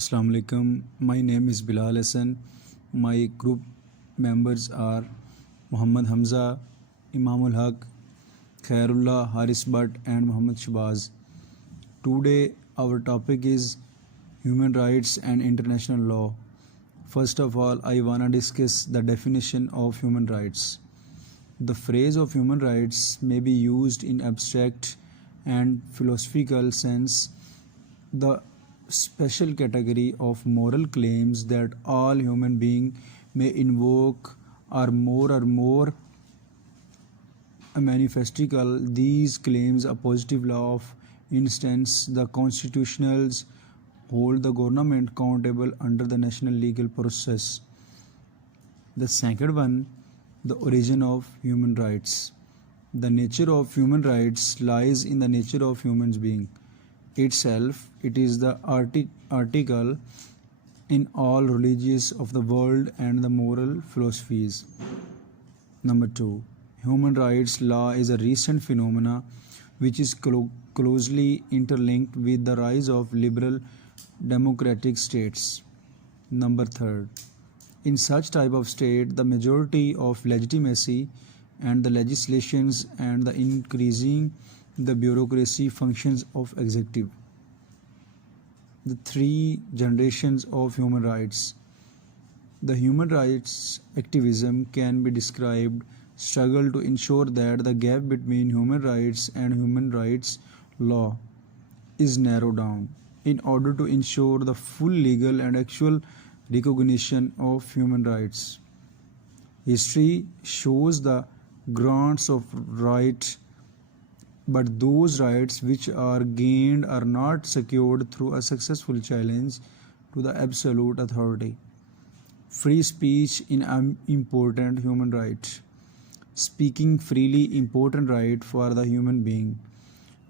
Assalamu alaikum. My name is Bilal Hassan. My group members are Muhammad Hamza, Imamul Haq, Khairullah, Haris Bhatt, and Muhammad Shabaz. Today, our topic is human rights and international law. First of all, I wanna discuss the definition of human rights. The phrase of human rights may be used in abstract and philosophical sense. The special category of moral claims that all human beings may invoke are more manifestical. These claims a positive law. Of instance, the constitutionals hold the government accountable under the national legal process. The second one, the origin of human rights. The nature of human rights lies in the nature of human being itself. It is the article in all religions of the world and the moral philosophies. Number 2, human rights law is a recent phenomena which is closely interlinked with the rise of liberal democratic states. Number 3, in such type of state, the majority of legitimacy and the legislations and the increasing the bureaucracy functions of executive. The 3 generations of human rights. The human rights activism can be described struggle to ensure that the gap between human rights and human rights law is narrowed down in order to ensure the full legal and actual recognition of human rights. History shows the grants of right, but those rights which are gained are not secured through a successful challenge to the absolute authority. Free speech in an important human right. Speaking freely important right for the human being.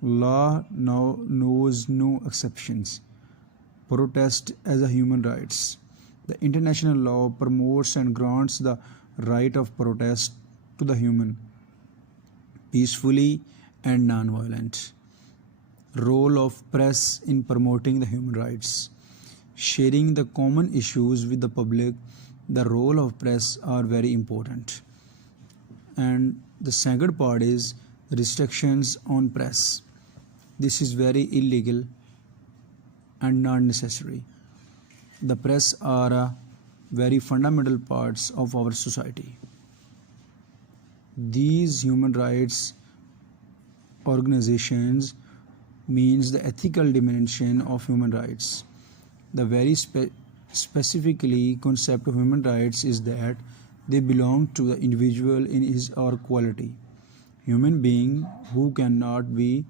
Law now knows no exceptions. Protest as a human rights. The international law promotes and grants the right of protest to the human peacefully and non-violent. Role of press in promoting the human rights. Sharing the common issues with the public. The role of press are very important. And the second part is restrictions on press. This is very illegal and not necessary. The press are a very fundamental parts of our society. These human rights organizations means the ethical dimension of human rights. The very specifically concept of human rights is that they belong to the individual in his or quality. Human being who cannot be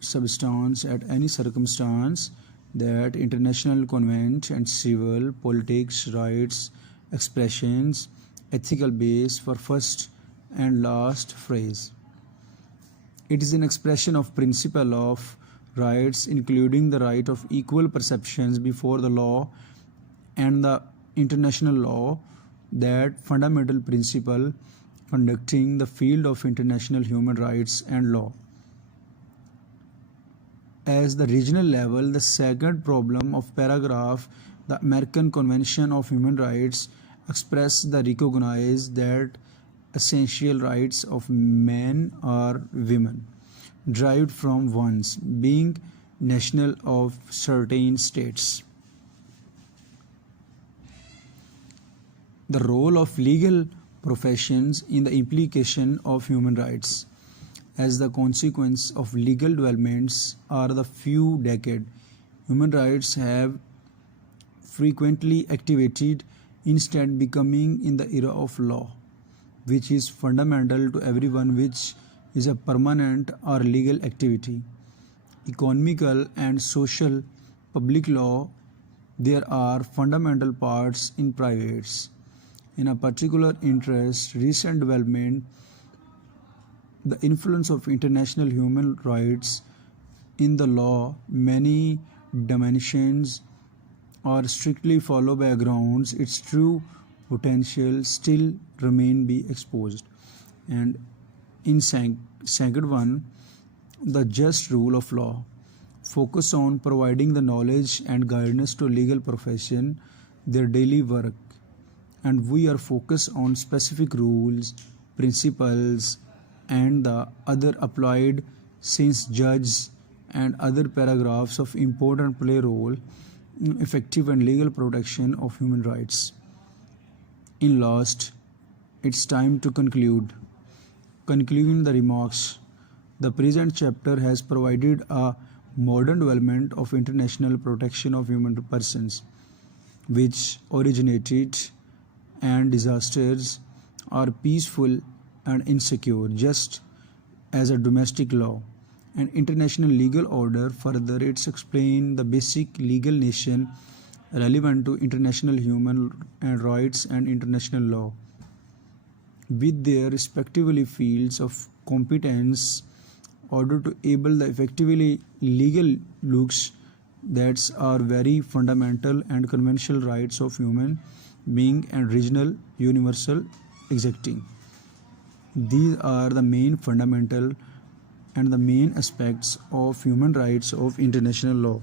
substance at any circumstance that international convent and civil politics rights expressions ethical base for first and last phrase. It is an expression of principle of rights, including the right of equal perceptions before the law and the international law, that fundamental principle conducting the field of international human rights and law. As the regional level, the second problem of paragraph, the American Convention of Human Rights express the recognize that essential rights of men or women derived from one's being national of certain states. The role of legal professions in the implication of human rights. As the consequence of legal developments are the few decades, human rights have frequently activated instead becoming in the era of law, which is fundamental to everyone, which is a permanent or legal activity. Economical and social public law, there are fundamental parts in privates. In a particular interest, recent development, the influence of international human rights in the law, many dimensions are strictly followed by grounds its true potential still remain be exposed. And in second one, the just rule of law. focus on providing the knowledge and guidance to legal profession, their daily work, and we are focused on specific rules, principles, and the other applied since judges and other paragraphs of important play role in effective and legal protection of human rights. In last, it's time to conclude. Concluding the remarks, the present chapter has provided a modern development of international protection of human persons, which originated and disasters are peaceful and insecure, just as a domestic law. And international legal order further it's explain the basic legal nation relevant to international human rights and international law with their respectively fields of competence order to able the effectively legal looks that are very fundamental and conventional rights of human being and regional universal exacting. These are the main fundamental and the main aspects of human rights of international law.